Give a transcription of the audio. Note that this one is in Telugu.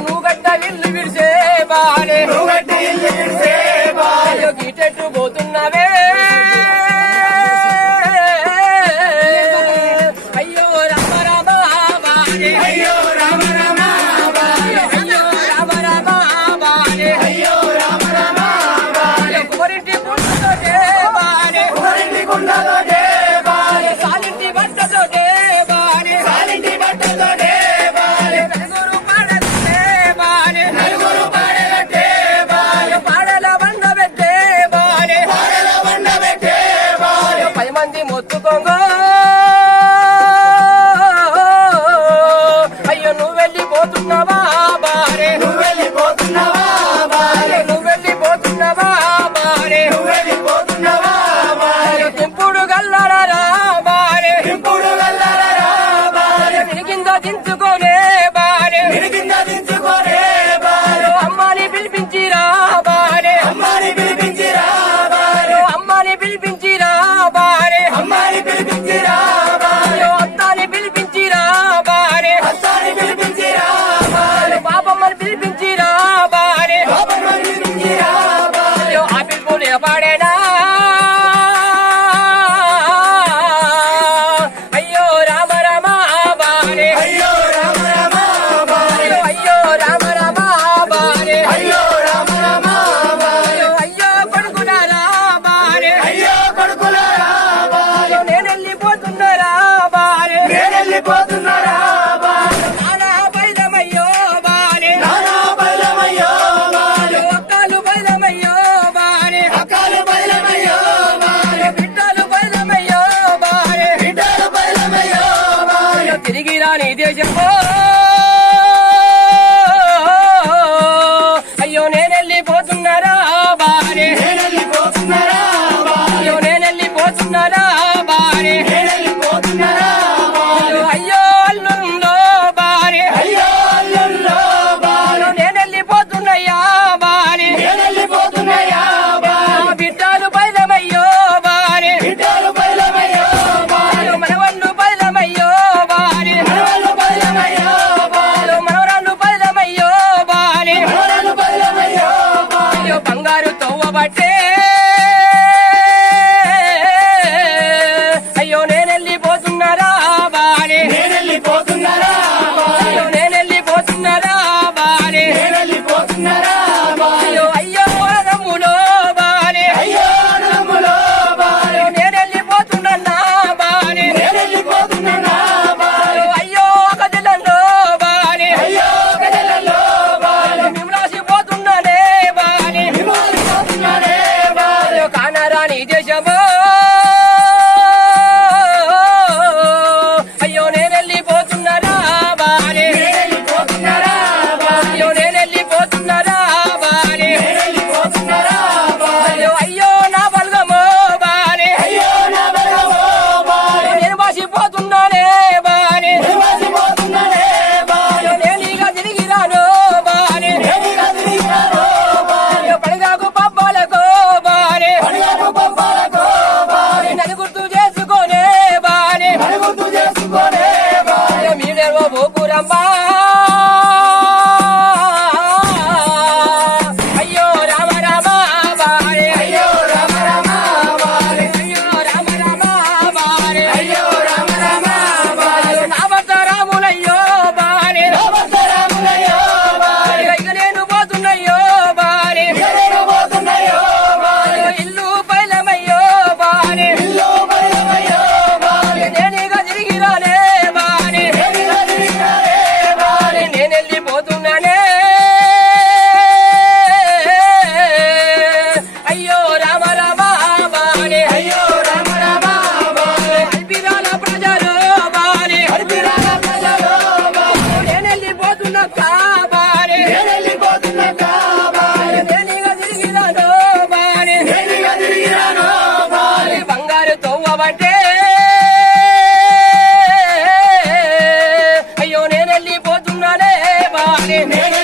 నువ్వు గట్ట ఇల్లు విడిసే బాలే గీటెట్టు పోతున్నావే అయ్యో రామ రామ బాలే అయ్యో రామ రామ బాలే అయ్యో రామ రామ బాలే అయ్యో రామ రామ బాలే కుమరింటి గుండతోటే బాలే కుమరింటి గుండతోటే బాలే సాలింటి బట్టతోటే బాలే సాలింటి బట్టతోటే బాలే నలుగురు పాడలే బాలే నలుగురు పాడలే బాలే పాడల బండ పెట్టే బాలే పాడల బండ పెట్టే బాలే 10 మంది మొత్తుకోంగో అయ్యో నువ్వు వెళ్ళిపోతున్నావా బాలే నువ్వు వెళ్ళిపోతున్నావా బాలే నువ్వు వెళ్ళిపోతున్నావా బాలే నువ్వు వెళ్ళిపోతున్నావా బాలే తింపుడు గల్లరా బాలే తింపుడు గల్లరా బాలే నిలికింద దించుకోనే బాలే నిలికింద దించుకోనే బాలే అమ్మాని పిలిపించిరా బాలే అమ్మాని పిలిపించిరా బాలే అమ్మాని పిలిపించిరా బాలే అమ్మాని పిలిపించిరా బాలే అత్తాని పిలిపించిరా బాలే అత్తాని పిలిపించిరా బాలే పాపమ్మని పిలిపించిరా బాలే పాపమ్మని పిలిపించిరా బాలే ఆ పిలుపులే పాడేనా అయ్యో రామ రామ బాలే అయ్యో రామ రామ బాలే అయ్యో రామ రామ బాలే అయ్యో రామ రామ బాలే అయ్యో కొడుకులారా బాలే అయ్యో కొడుకులారా బాలే నేను వెళ్ళిపోతున్నారా బాలే నేను వెళ్ళిపోతున్నారా బాలే నానా బైలమయ్యో బాలే నానా బైలమయ్యో బాలే అక్కలు బైలమయ్యో బాలే అక్కలు బైలమయ్యో బాలే బిడ్డలు బైలమయ్యో బాలే బిడ్డలు బైలమయ్యో బాలే తిరిగి రాని దేశమో అయ్యో నేను వెళ్ళిపోతున్నారా బాలే నేను వెళ్ళిపోతున్నారా బాలే నేను వెళ్ళిపోతున్నారా బాలే నేను వెళ్ళిపోతున్నారా బాలే అయ్యో అల్లుందో బాలే అయ్యో అల్లుందో బాలే నేను వెళ్ళిపోతున్నాయా బాలే నేను వెళ్ళిపోతున్నాయా బాలే బిడ్డలు బైలమయ్యో బాలే బిడ్డలు బైలమయ్యో బాలే మనవళ్ళు బైలమయ్యో బాలే మనవళ్ళు బైలమయ్యో బాలే మనవరాళ్ళు బైలమయ్యో బాలే మనవరాళ్ళు బైలమయ్యో బాలే బంగారు తవ్వబట్టే అయ్యో నేను వెళ్ళిపోతున్నారా బాలే నేను వెళ్ళిపోతున్నారా అయ్యో నేను వెళ్ళిపోతున్నారా బాలే నేను వెళ్ళిపోతున్నారా బాలే అయ్యో అరములో బాలే అయ్యో అరములో బాలే నేను వెళ్ళిపోతున్నా బాలే నేను వెళ్ళిపోతున్నా బాలే అయ్యో కదలంలో బాలే అయ్యో కదలంలో బాలే మిమరాసిపోతున్నానే బాలే మిమరాసిపోతున్నానే బాలే కానరాని దేశమో అయ్యో నేను వెళ్ళిపోతున్నారా బాలే నేను వెళ్ళిపోతున్నారా బాలే నేను వెళ్ళిపోతున్నారా బాలే నేను వెళ్ళిపోతున్నారా బాలే అయ్యో నా బలగమో బాలే అయ్యో నా బలగమో బాలే నేను వాసిపోతున్నానే బాలే నేను వాసిపోతున్నానే బాలే నేను ఇక తిరిగి రాను బాలే నేను ఇక తిరిగి రాను బాలే పడిగాకు పబ్బాలకు బాలే పడిగాకు పబ్బాలకు బాలే నన్ను గుర్తు చేసుకోనే బాలే నన్ను గుర్తు చేసుకోనే బాలే మీరేమో బోకురమ్మా అయ్యో రామ రామ బాలే అయ్యో రామ రామ బాలే అయ్యో రామ రామ బాలే అయ్యో రామ రామ బాలే నా భర్త రాములయ్యో బాలే నా భర్త రాములయ్యో బాలే ఇక నేను పోతున్నాయ్యో బాలే ఇక నేను పోతున్నాయ్యో బాలే ఇల్లు బైలమయ్యో బాలే ఇల్లు బైలమయ్యో బాలే నేను ఇక తిరిగి రాలే బాలే నేను ఇక తిరిగి రాలే బాలే నేను వెళ్ళిపోతున్నానే అయ్యో రామ రామ బాలే అయ్యో రామ రామ బాలే అల్పిరాల ప్రజలు బాలే అల్పిరాల ప్రజలు బాలే నేను వెళ్ళిపోతున్నా బాలే నేను వెళ్ళిపోతున్నా బాలే నేను ఇక తిరిగి రాను బాలే నేను ఇక తిరిగి రాను బాలే బంగారు తవ్వబట్టే అయ్యో నేను వెళ్ళిపోతున్నానే బాలే నేను